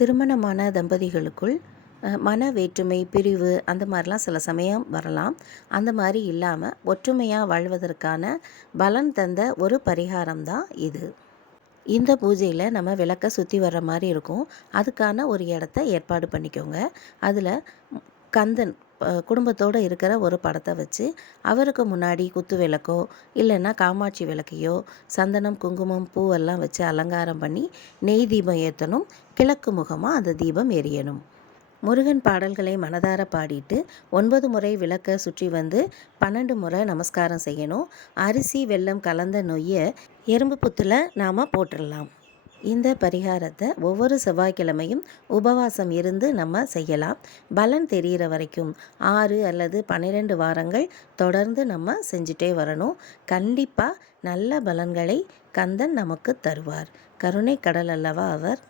திருமணமான தம்பதிகளுக்குள் மன வேற்றுமை, பிரிவு அந்த மாதிரிலாம் சில சமயம் வரலாம். அந்த மாதிரி இல்லாமல் ஒற்றுமையாக வாழ்வதற்கான பலன் தந்த ஒரு பரிகாரம் தான் இது. இந்த பூஜையில் நம்ம விளக்க சுற்றி வர்ற மாதிரி இருக்கும். அதுக்கான ஒரு இடத்த ஏற்பாடு பண்ணிக்கோங்க. அதில் கந்தன் குடும்பத்தோடு இருக்கிற ஒரு படத்தை வச்சு அவருக்கு முன்னாடி குத்து விளக்கோ இல்லைன்னா காமாட்சி விளக்கையோ சந்தனம், குங்குமம், பூவெல்லாம் வச்சு அலங்காரம் பண்ணி நெய் தீபம் ஏற்றணும். கிழக்கு முகமாக அந்த தீபம் எரியணும். முருகன் பாடல்களை மனதார பாடிட்டு 9 முறை விளக்க சுற்றி வந்து 12 முறை நமஸ்காரம் செய்யணும். அரிசி வெல்லம் கலந்த நொய்யை எறும்பு புத்தில் நாம் போட்டுடலாம். இந்த பரிகாரத்தை ஒவ்வொரு செவ்வாய்க்கிழமையும் உபவாசம் இருந்து நம்ம செய்யலாம். பலன் தெரிகிற வரைக்கும் 6 அல்லது 12 வாரங்கள் தொடர்ந்து நம்ம செஞ்சுட்டே வரணும். கண்டிப்பாக நல்ல பலன்களை கந்தன் நமக்கு தருவார். கருணை கடல் அல்லவா அவர்.